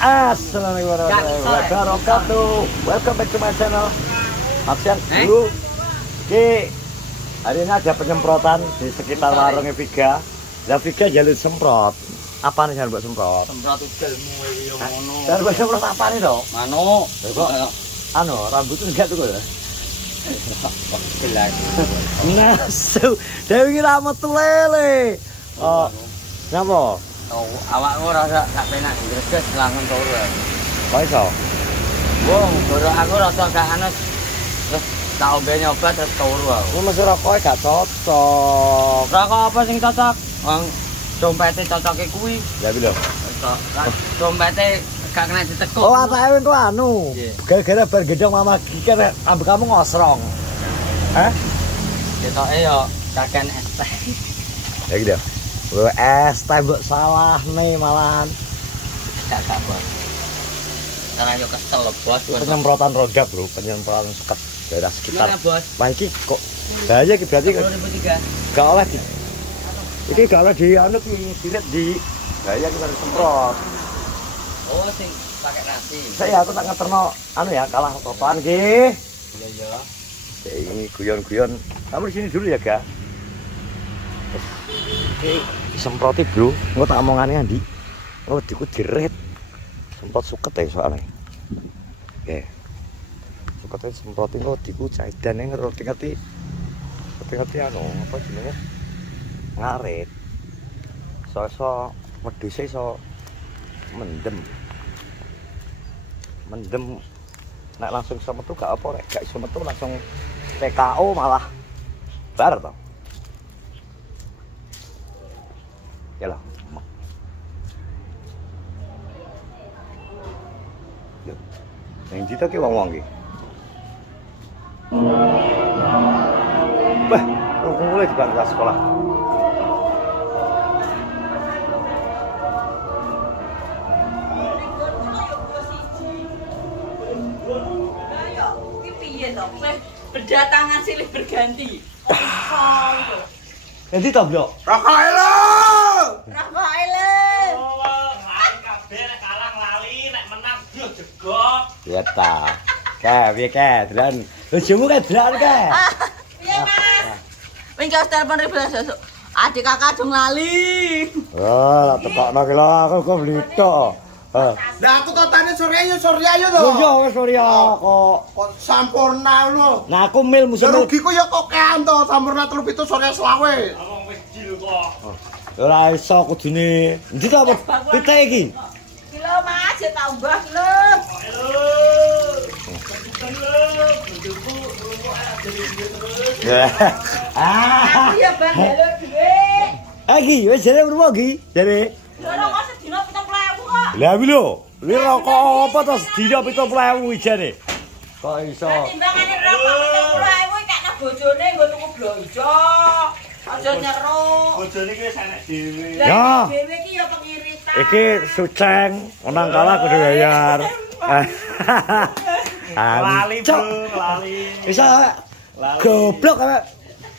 Assalamualaikum warahmatullahi wabarakatuh. Welcome back to my channel. Maksian dulu. Oke, hari ini ada penyemprotan di sekitar warungnya Viga. Lah Viga jalur semprot. Apa nih jangan buat semprot? Semprot udelmu iki ngono. Jangan buat semprot apa nih dong? Mano. Kok rambutnya enggak tuh ya? Gelas. Nasu, Dewi kira metu lele. Oh, ngapa? Oh, awakmu rasa gak penak greges langsung turu. Kok iso? Wong, goro aku rasa gak anes. Terus tak ombe nyoba terus turu aku. Lu mesti rokoknya gak cocok. Rokok apa sing cocok? Wong dompete cocoke kuwi. Ya bilo. Dompete gak kena ditekuk. Oh, atake engko anu. Gara-gara bar gedong Mama Gi kan ambek kamu ngosrong. Hah? Ketoke yo kaken es teh. Ya gitu. Es teh mbok salah nih malahan. Gak bos. Karena yo kesel bos. Penyemprotan roda, Bro. Penyemprotan sekat daerah sekitar. Gimana, Bos? Wah, iki kok bahaya iki berarti 2003. gak oleh di. Iki gak oleh di anu ki, diret di. Bahaya kita disemprot. Oh, sing pakai nasi. Saya aku tak ngeterno anu ya, kalah totoan ki. Iya. Ini guyon-guyon. Kamu di sini dulu ya, Ga. Oke, disemproti, Bro. Engko tak omongane Andi. Oh, diku diret. Semprot suket ya soalnya. Oke. Suketnya semproti engko diku jaidane ngerti-ngerti. Ngerti-ngerti anu, apa jenenge? Ngarit. So wedhuse iso mendem. Nek langsung iso metu gak apa, nek gak iso metu langsung TKO malah bar to. Ya lah. Yo. Ning ndi to ki wong-wong ki? Wah, mulai di bangku sekolah. Berdatangan silih berganti. Nanti toh, Blok. Rafaele. Lali kabeh nek kalah lali, nek menang yo jegok. Ya ta. Piye ke? Delan. Bojomu kan delan ke? Piye, Mas? Wingi telepon ribet sesuk. Adik kakak jong lali. Oh, tekokno ki lho, aku kok blito. Heeh. Lah aku totane Surya yo to. Yo yo wis Surya kok. Sampurna lho. Nah aku mil musuh. Rugiku yo kok kean to, Sampurna 3 Surya selawe. Wong wis jil kok. Ora iso kudune. Endi to apa pite iki? Kilo Mas, ya tau mbah kilo. Halo. Bojoku rumah ada terus. Ya. Aku ya bang halo dhuwit. Iki wis jare rumah iki, jare. Lho kok sedina 70.000 kok. Lah iki lho, li rokok apa to sedina 70.000 ijane? Kok iso? Timbangane rokok 70.000 iki kena bojone nggo tuku blonjo. Aja nyeruk. Bojone ki wis enek dhewe. Ya. Dhewe iki ya pengiritan. Iki suceng, menang kalah kudu bayar. Lali, Bro, lali. Bisa goblok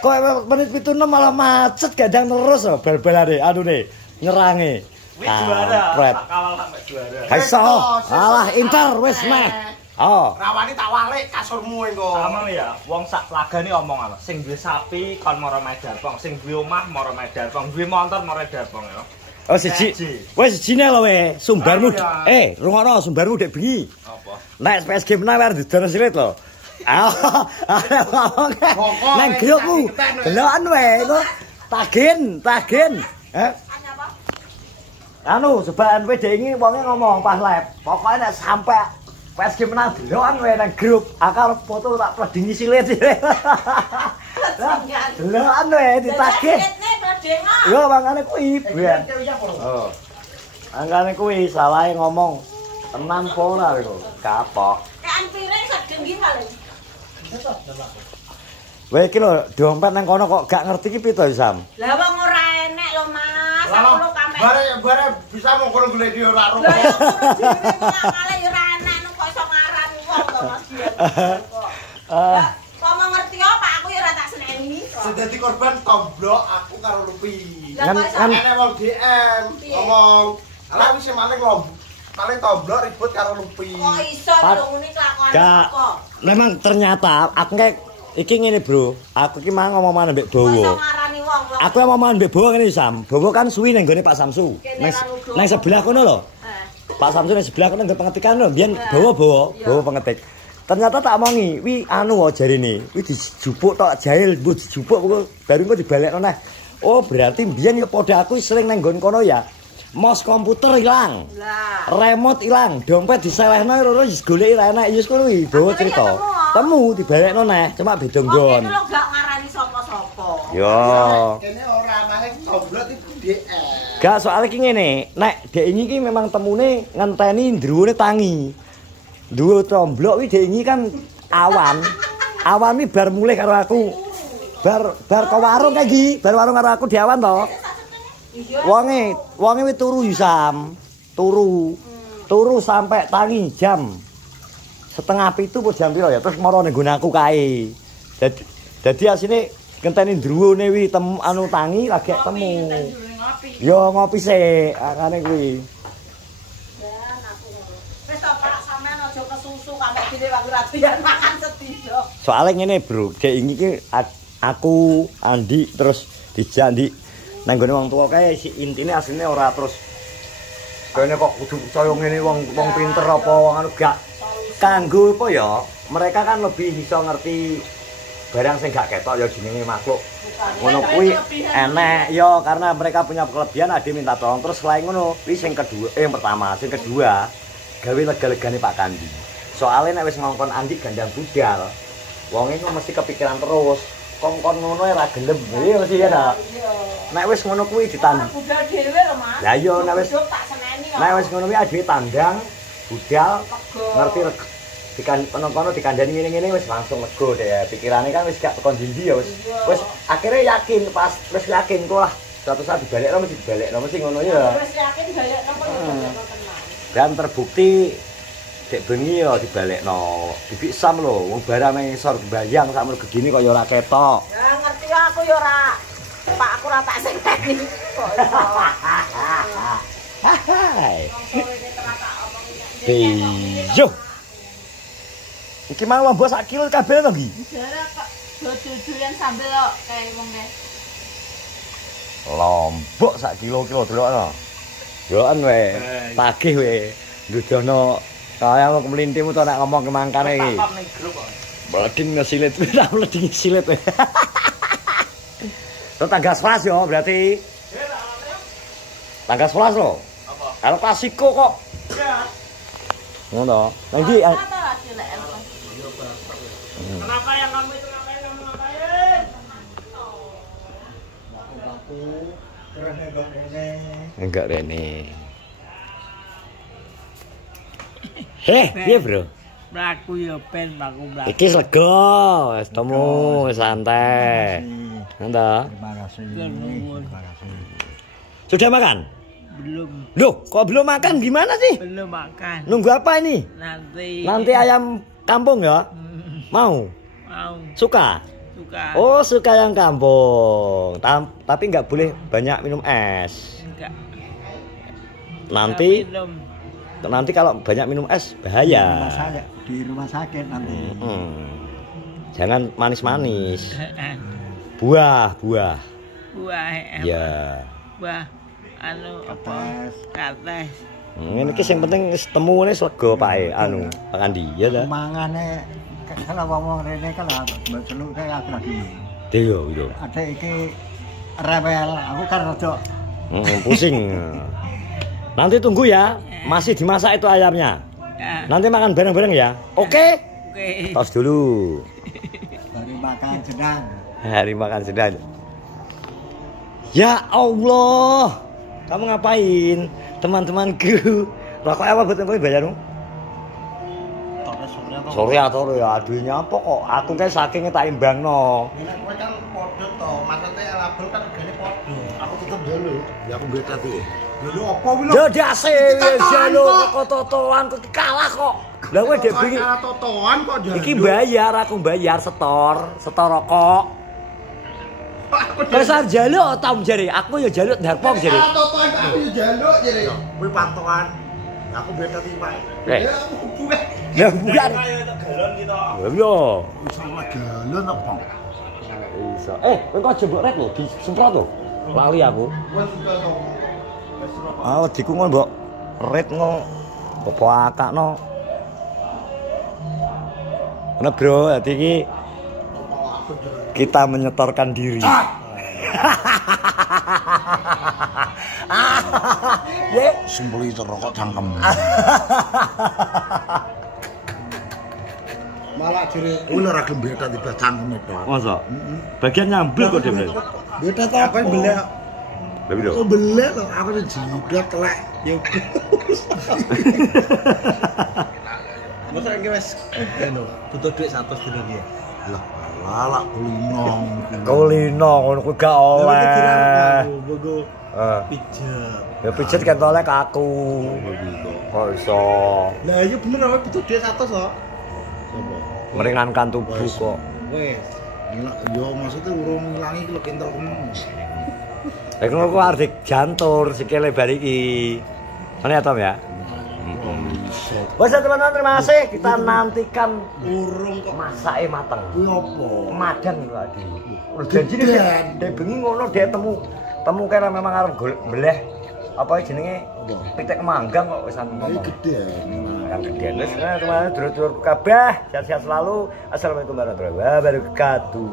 kok menit 76 malah macet gadang terus lho bal-balane anune nyerange. Wis juara, Pret. tak kawal sampe juara. Kaiso, alah Inter wis meh. Oh. Rawani tak walik kasurmu engko. Sama ya, wong sak lagane omong apa? Sing duwe sapi kon mara Medarpong, sing duwe omah mara Medarpong, duwe motor mara Medarpong ya. Oh siji. Wis sijine lho we, sumbarmu. Ya. Rungono sumbarmu dek bengi. Apa? Nek PSG menang war didono silit lho. Nang grupmu. Delokan we iku. Tagen. Anu, sebab kowe dek iki wonge ngomong pas live. Pokoke nek sampe PSG menang delokan we nang grup. Akar foto tak pledingi silit. Delokan we ditagih. Yo mangane kuwi. Oh. Angkane kuwi salahe ngomong. Tenan apa ora iku? Kapok. Kan piring sedeng iki kali. Weh iki lho dompet nang kono kok gak ngerti iki pito Sam? Lah wong ora enek lho Mas. Aku lho kamek. Bare bisa mongkon golek di ora ro. Lah ya malah ya ora enek kok iso ngaran wong to Mas. Ngomong ngerti apa aku ya ora tak seneni. Dadi korban toblok aku karo Lupi. Lah kok iso Enek wong DM ngomong, "Ala wis maling lho paling tomblok ribut karo Lupi. Kok iso Pat- lho ngene kelakuan Gak. sapa? Memang ternyata aku kayak iki ngene, Bro. Aku ki mang ngomong mbek Masa Bowo. ngarani wong. Aku ngomong mbek Bowo ngene Sam. Bowo kan suwi nang gone Pak Samsu. Nang sebelah kono lho. Pak Samsu nang sebelah kono nggo pengetikan lho. Biyen Bowo pengetik. Ternyata tak omongi, wi anu wae jarine. Wi dijupuk tok jahil, mbok dijupuk baru engko dibalekno neh. Oh, berarti biyen ya padha aku sering nang nggon kono ya. Mouse komputer ilang. Lah. Remote ilang, dompet diselehno loro wis goleki ra enak. Ya wis kono kuwi, Bowo Akhirnya cerita. temu, Temu dibalekno neh, cuma beda Wong nggon. kene lho gak ngarani sapa-sapa. Yo. Kene ora malah tomblok itu DS. Gak soalnya ki ngene, nek dek ini ki memang temune ngenteni ndruwune tangi. Duwe tomblok wi dek ini kan awan. Awan wi bar mulih karo aku. Bar ke warung kae iki, bar warung karo aku di awan to. Iya. Wonge wi turu Yusam. Turu sampai tangi jam setengah 7 po jam piro ya terus moro ning nggon aku kae. Dadi asine ngenteni ndruwune wi anu tangi lagi temu. Ngopi. Yo ngopi sik, akane kuwi. Dan aku ngono. Wis to Pak, sampean aja kesusu karo dhewe aku ra doyan makan sedina. Soalnya ngene, Bro, dek ini ki aku Andi terus dijandi nang gone wong tuwa kae si intine asline ora terus kene kok kudu percaya ngene wong pinter apa wong anu gak kanggo apa ya mereka kan lebih bisa ngerti barang sing gak ketok ya jenenge makhluk ngono kuwi enek ya karena mereka punya kelebihan ade minta tolong terus selain ngono kuwi sing kedua yang pertama sing kedua gawe lega-legane Pak Kandi soalnya nek wis ngongkon Andi gandang budal wong iku mesti kepikiran terus kongkon ngono ora gelem iya mesti ya ta nek wis ngono kuwi ditandang Budal dhewe lho Mas. lah iya nek wis Hidup tak seneni kok. nek wis ngono kuwi ade tandang budal ngerti kono dikandani ngene-ngene wis langsung lega deh pikirane kan wis gak tekon dindi ya wis akhirnya yakin pas wis yakin kok lah suatu saat dibalekno mesti dibalekno mesti ngono ya Wis yakin balekno kok ya balekno tenan. dan terbukti dek bengi ya dibalekno bibik sam lho wong barang nang isor bayang sakmono gegini kok ya ora ketok Ya ngerti aku ya ora. Pak aku ora tak seneni kok iso. hai Wong sore iki terasa omongin yo iki mau mbok sak kilo kabeh to nggih Jare kok dodoyan sambel kok kayak wong kae. Lombok sak kilo-kilo delokno. Delokan wae. Tagih wae. Ndudono kaya wong kemelintimu to nek ngomong kemangkane iki. Tangkap ning grup kok. Mleding ngesilit, ora mleding silit. To tanggal 11 yo berarti. Tanggal 11 lho. Apa? Kalau klasiko kok. Ya. Ngono. Nang ndi Kenapa yang kamu itu ngapain? enggak Rene. Piye, Bro? Mlaku ya ben mlaku. Iki lega, wis temu, wis santai. Nanda. Terima kasih. Sudah makan? Belum Loh, kok belum makan gimana sih? belum makan. Nunggu apa ini? Nanti ayam kampung ya? Mau? Mau Suka? suka. Oh, suka yang kampung. Tapi nggak boleh banyak minum es. Enggak. Nanti Minum. nanti kalau banyak minum es bahaya. Di rumah sakit nanti. Jangan manis-manis. Buah. Buah Ya. buah anu apa? Kates. Ini sing penting wis temu wis lega Pak anu Pak Andi ya ta. Mangane kalau ngomong rene kan seluk kayak aku lagi. Iya, iya. Ada iki rewel, aku kan rada Pusing. Nanti tunggu ya, masih dimasak itu ayamnya. ya. Nanti makan bareng-bareng ya. Oke? Oke. Tos dulu. Dari makan sedang. Hari makan sedang. Ya Allah. Kamu ngapain? Teman-temanku. Rokok apa buat kowe bayarmu? Sore atau ya aduhnya apa kok? Aku kan saking tak imbangno. Nek kowe kan podo to, maksudnya label kan regane podo. Aku tutup dulu. Ya aku beda tuh. Dulu apa kuwi lho? Ya dase jalo kok totoan kok kalah kok. Lah kowe dek bingi. Totoan kok jalo. Iki bayar aku bayar setor rokok. Kesar jaluk tau jare, aku ya jaluk ndarpong jare. Totoan aku yo jaluk jare. Kuwi patokan. Aku beda tiba. Ya bukan. ya bukan. Ayo tak galon kita. Yo. Iso galon apa? Iso. Engko aja mbok ret lho, disemprot lho. Lali aku. Wes sudah to. Ah, diku ngono mbok ret ngo. Apa akakno. Nah bro, hati ini kita menyetorkan diri. Ye, Sumpeli rokok cangkem. Malah jere kuwi ora gelem beda tiba cangkem itu. masa? Bagian nyambil kok dia. Beda ta apa belek? Lebih dong. Oh belek lho, aku jidat telek. Ya. Masa iki wis eno butuh duit 100 dina iki. Lah, lala kulinong. Kulino ngono kuwi gak oleh. Bogo Heeh. pijat. Ya pijet kan oleh ke aku. Kok iso Lah iya bener awake butuh duit 100 kok. Sopo? meringankan tubuh kok. Wes. Yo maksudnya urung ngilangi lho kental kemeng. Lek ngono ku arep jantur sikile bar iki. Ngene ya Tom ya. Wes teman-teman terima kasih. Kita nantikan Urung kok masake mateng. kuwi apa? Madang itu adi. Udah janji nih dia bengi ngono dia temu kira memang arep golek beleh apa jenenge pitik manggang kok wis anu Iki ngomong. gede. Kan gede wis teman-teman dulur-dulur kabeh sehat-sehat selalu. Assalamualaikum warahmatullahi wabarakatuh.